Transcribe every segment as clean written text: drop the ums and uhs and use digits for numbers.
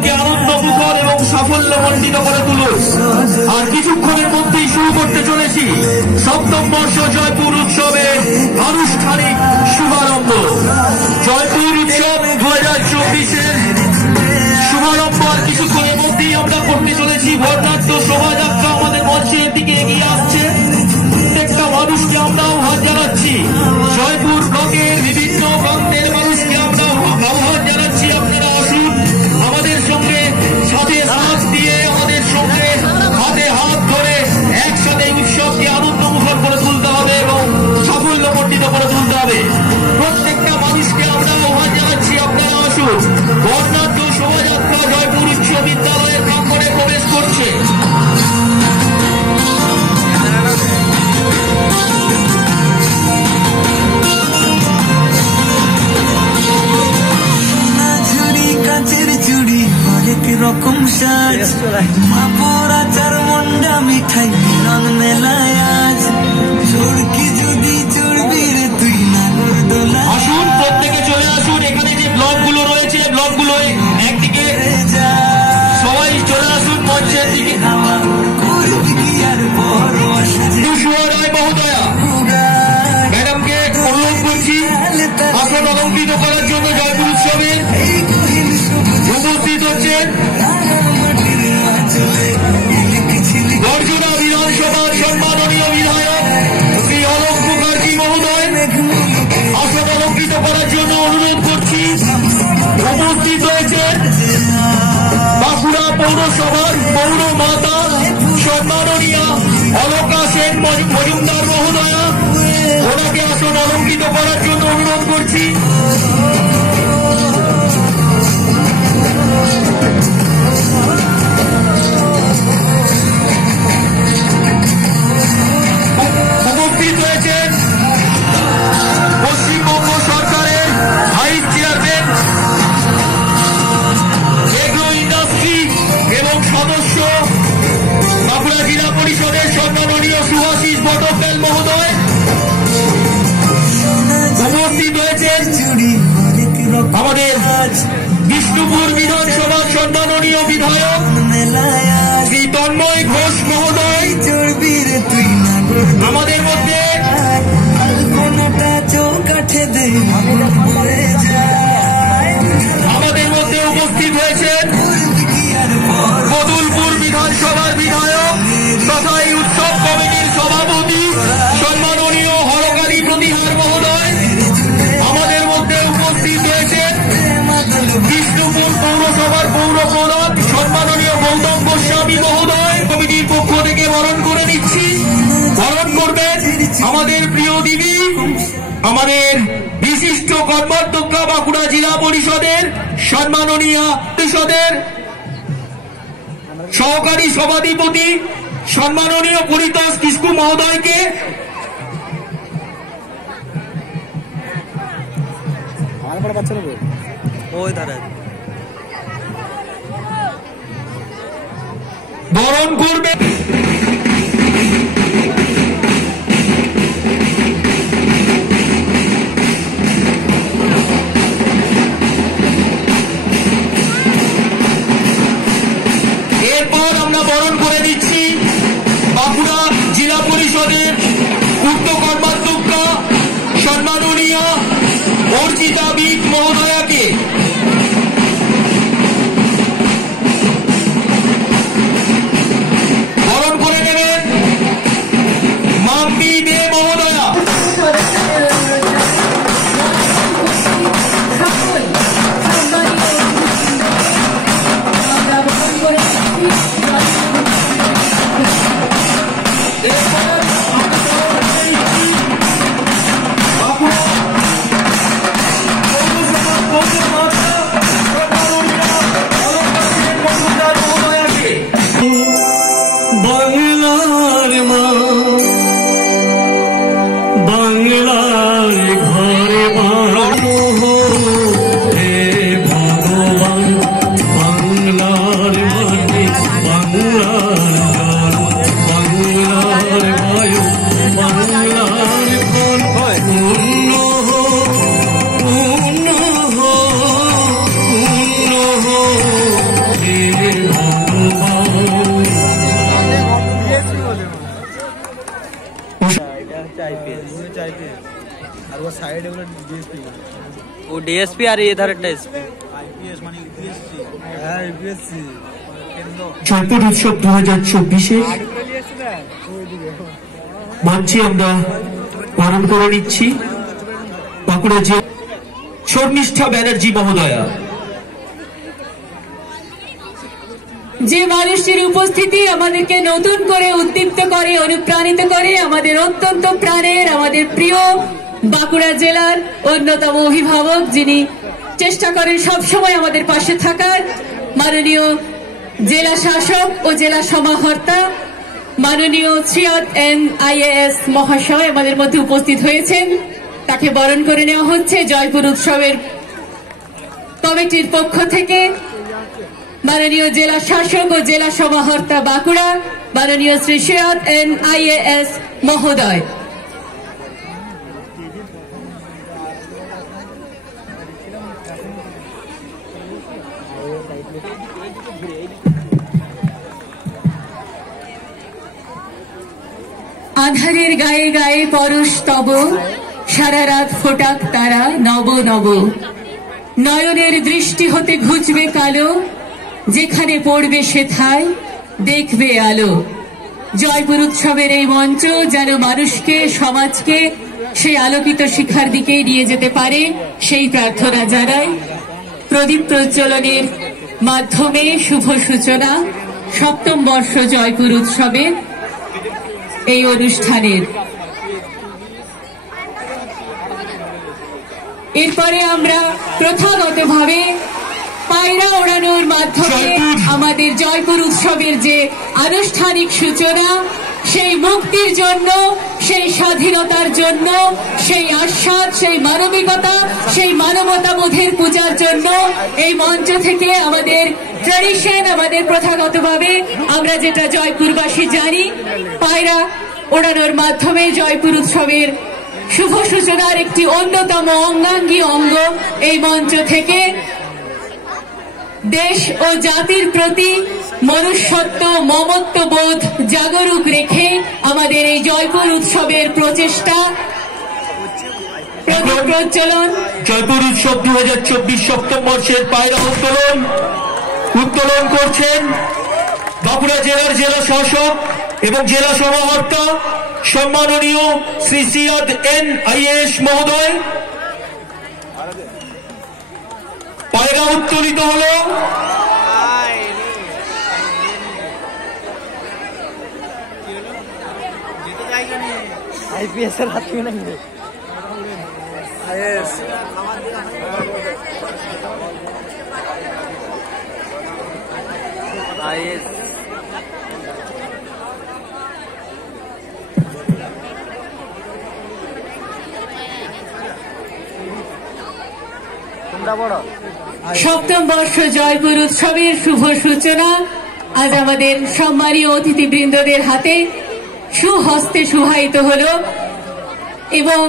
উৎসবকে আনন্দমুখর এবং সাফল্যমণ্ডিত করে তুলুন। আর কিছুক্ষণের মধ্যেই শুরু করতে চলেছি সপ্তম বর্ষ জয়পুর উৎসবের আনুষ্ঠানিক শুভারম্ভ। জয়পুর উৎসব 2024-এর শুভারম্ভ আর কিছুক্ষণের মধ্যেই আমরা করতে চলেছি। বর্ণাঢ্য শোভাযাত্রা আমাদের মঞ্চের দিকে এগিয়ে আসছে। প্রত্যেকটা মানুষকে আমরা আহ্বান জানাচ্ছি, জয়পুর ব্লকের বিভিন্ন প্রান্তের মানুষকে আমরা আহ্বান জানাচ্ছি, আপনারা আসুন আমাদের সঙ্গে সাথে সাথ দিয়ে, আমাদের সঙ্গে হাতে হাত ধরে একসাথে উৎসবকে আনন্দমুখর করে তুলতে হবে এবং সাফল্যমণ্ডিত করে তুলতে হবে। প্রত্যেকটা মানুষকে আমরা আহ্বান জানাচ্ছি, আপনারা আসুন। বর্ণাঢ্য শোভাযাত্রা জয়পুর উচ্চ বিদ্যালয়ের প্রাঙ্গণে প্রবেশ করছে। রকম সাজ মা পোড়া চার মন্ডা মিঠাই মিলন মেলায় আজ চড়কি যদি চড়বি রে তুই নাগর দোলা। আসুন প্রত্যেকে চলে আসুন, এখানে যে ব্লকগুলো রয়েছে ব্লকগুলো একদিকে সবাই চলে আসুন মঞ্চের দিকে। করবি কি আর বড় রায় মহোদয়া ম্যাডামকে অনুরোধ করছি আসন অলঙ্কৃত করার জন্য জয়পুর উৎসবে উপস্থিত হচ্ছেন গর্জনা বিধানসভার সম্মাননীয় বিধায়ক শ্রী অলোক মুখার্জি মহোদয়। আসন অলঙ্কৃত করার জন্য অনুরোধ করছি। উপস্থিত হয়েছেন বাঁকুড়া পৌরসভার পৌর মাতা সম্মাননীয় অলকা সেন মজুমদার মহোদয়া, ওনাকে আসন অলঙ্কৃত করার জন্য অনুরোধ করছি। উপস্থিত হয়েছেন পশ্চিমবঙ্গ সরকারের ভাইস চেয়ারম্যান এগ্রো ইন্ডাস্ট্রি এবং সদস্য বাঁকুড়া জেলা পরিষদের সম্মাননীয় সুভাষিস বটব্যাল মহোদয়। উপস্থিত হয়েছেন আমাদের বিষ্ণুপুর বিধানসভার সম্মাননীয় বিধায়ক শ্রী তন্ময় ঘোষ মহোদয়। আমাদের মধ্যে উপস্থিত হয়েছেন বদুলপুর বিধানসভার বিধায়ক তথা এই উৎসব কমিটির সভাপতি সম্মাননীয় হরকালী প্রতিহার মহোদয়। আমাদের মধ্যে উপস্থিত হয়েছেন বিষ্ণুপুর পৌরসভার পৌর প্রধান সম্মাননীয় গৌতম গোস্বামী মহোদয়। কমিটির পক্ষ থেকে বরণ করে নিচ্ছি। বরণ করবেন আমাদের প্রিয় দিদি, আমাদের বিশিষ্ট কর্মাধ্যক্ষা বাঁকুড়া জেলা পরিষদের সম্মাননীয় পরিষদের সহকারী সভাধিপতি সম্মাননীয় পরিতোষ কিস্কু মহোদয়কে। বরণ করবে এরপর আমরা বরণ করে দিচ্ছি বাঁকুড়া জেলা পরিষদের পূর্ত কর্মাধ্যক্ষা সম্মাননীয় অর্চিতা বিক মহোদয়াকে। বরণ করে নেবেন वो डीएसपी आ रही है इधर एसपी জয়পুর উৎসব 2024 মঞ্চে আমরা পালন করে নিচ্ছি বাঁকুড়া জেলা শর্মিষ্ঠা ব্যানার্জি মহোদয়া। যে মানুষটির উপস্থিতি আমাদেরকে নতুন করে উদ্দীপ্ত করে, অনুপ্রাণিত করে, আমাদের অত্যন্ত প্রাণের, আমাদের প্রিয় বাঁকুড়া জেলার অন্যতম অভিভাবক, যিনি চেষ্টা করেন সবসময় আমাদের পাশে থাকার, মাননীয় জেলা শাসক ও জেলা সমাহর্তা মাননীয় শ্রীয়দ NIAS মহাশয় আমাদের মধ্যে উপস্থিত হয়েছেন। তাকে বরণ করে নেওয়া হচ্ছে জয়পুর উৎসবের কমিটির পক্ষ থেকে। মাননীয় জেলা শাসক ও জেলা সমাহর্তা বাঁকুড়া মাননীয় শ্রী শ্রীয়দ NIAS মহোদয়। আধারের গায়ে গায়ে পরশ তব, সারা রাত ফোটাক তারা নব নব, নয়নের দৃষ্টি হতে ঘুচবে কালো, যেখানে পড়বে সেথায় দেখবে আলো। জয়পুর উৎসবের এই মঞ্চ যেন মানুষকে, সমাজকে সেই আলোকিত শিখার দিকে নিয়ে যেতে পারে, সেই প্রার্থনা জানাই। প্রদীপ প্রজ্বলনের মাধ্যমে শুভ সূচনা ৭ম বর্ষ জয়পুর উৎসবের এই অনুষ্ঠানের। এরপরে আমরা প্রথাগতভাবে পায়রা ওড়ানোর মাধ্যমে আমাদের জয়পুর উৎসবের যে আনুষ্ঠানিক সূচনা, সেই মুক্তির জন্য, সেই স্বাধীনতার জন্য, সেই আস্বাদ, সেই মানবিকতা, সেই মানবতাবোধের পূজার জন্য এই মঞ্চ থেকে আমাদের ট্র্যাডিশন, আমাদের প্রথাগতভাবে আমরা যেটা জয়পুরবাসী জানি, পায়রা ওড়ানোর মাধ্যমে জয়পুর উৎসবের শুভ সূচনার একটি অন্যতম অঙ্গাঙ্গী অঙ্গ এই মঞ্চ থেকে দেশ ও জাতির প্রতি মনুষ্যত্ব, মমত্ববোধ জাগরুক রেখে আমাদের এই জয়পুর উৎসবের প্রচেষ্টা প্রজ্বলন। জয়পুর উৎসব 2024 সপ্তম বর্ষের পায়রা উত্তোলন করছেন বাঁকুড়া জেলার জেলা শাসক এবং জেলা সমাহর্তা সম্মাননীয় শ্রী শ্রীয়দ NIAS মহোদয়। পায়রা উত্তোলিত হল। आईपीएस এর হাত কিনে নেবে আইএস আইএস সপ্তম বর্ষ জয়পুর উৎসবের শুভ সূচনা আজ আমাদের সম্মানীয় অতিথিবৃন্দদের হাতে সুহস্তে শুভায়িত হল এবং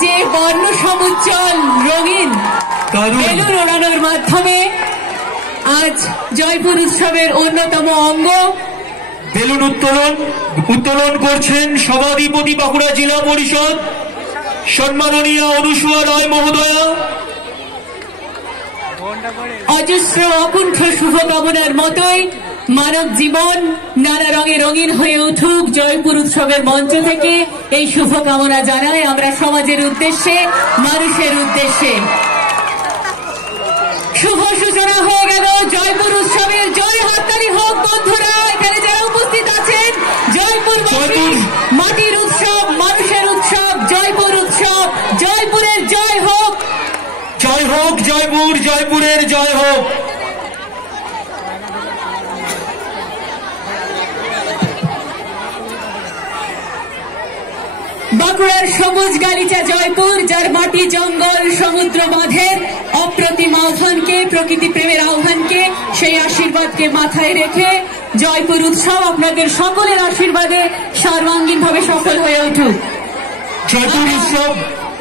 যে বর্ণ সমুজ্জ্বল রঙিন বেলুন ওড়ানোর মাধ্যমে আজ জয়পুর উৎসবের অন্যতম অঙ্গ বেলুন উত্তোলন করছেন সভাধিপতি বাঁকুড়া জেলা পরিষদ সম্মাননীয় অনুসুয়া রায় মহোদয়া। অজস্র অকুণ্ঠ শুভকামনার মতোই মানব জীবন নানা রঙে রঙিন হয়ে উঠুক জয়পুর উৎসবের মঞ্চ থেকে এই শুভকামনা জানাই আমরা সমাজের উদ্দেশ্যে, মানুষের উদ্দেশ্যে। শুভ সূচনা হয়ে গেল জয়পুর উৎসবের। জয় হাততালি হোক বন্ধুরা, এখানে যারা উপস্থিত আছেন। জয়পুর মাটির উৎসব, মানুষের উৎসব, জয়পুর উৎসব, জয়পুরের জয় হোক। জয় হোক জয়পুর, জয়পুরের জয় হোক। বাঁকুড়ার সবুজ গালিচা জয়পুর, যার মাটি, জঙ্গল, সমুদ্র বাঁধের অপ্রতিম আহ্বানকে, প্রকৃতি প্রেমের আহ্বানকে, সেই আশীর্বাদকে মাথায় রেখে জয়পুর উৎসব আপনাদের সকলের আশীর্বাদে সর্বাঙ্গীনভাবে সফল হয়ে উঠুক। জয়পুর উৎসব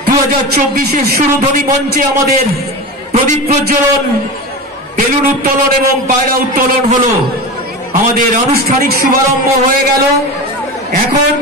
2024-এর শুরুধ্বনি মঞ্চে আমাদের প্রদীপ প্রজ্বলন, বেলুন উত্তোলন এবং পায়রা উত্তোলন হলো। আমাদের আনুষ্ঠানিক শুভারম্ভ হয়ে গেল। এখন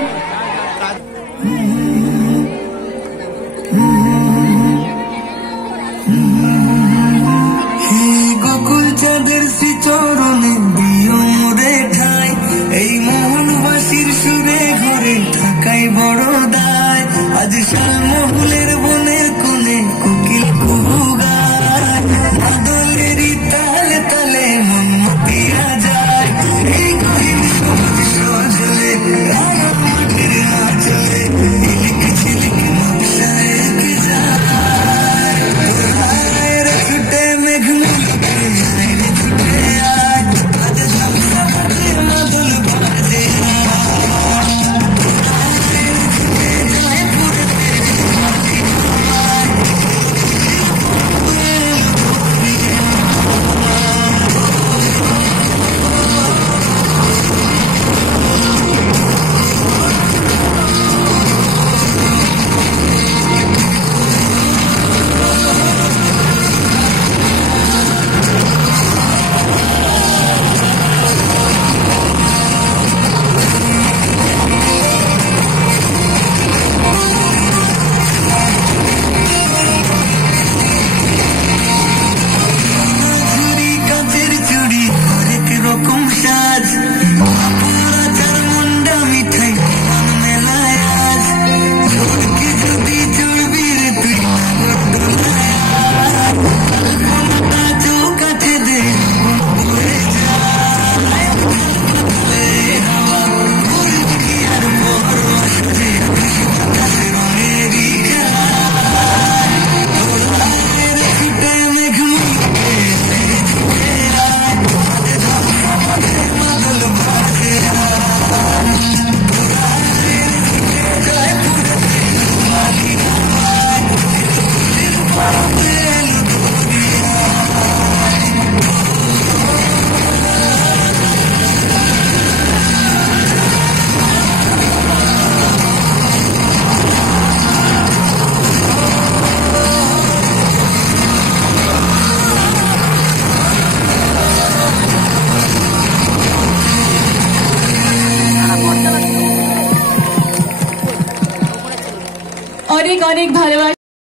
অনেক অনেক ভালোবাসা।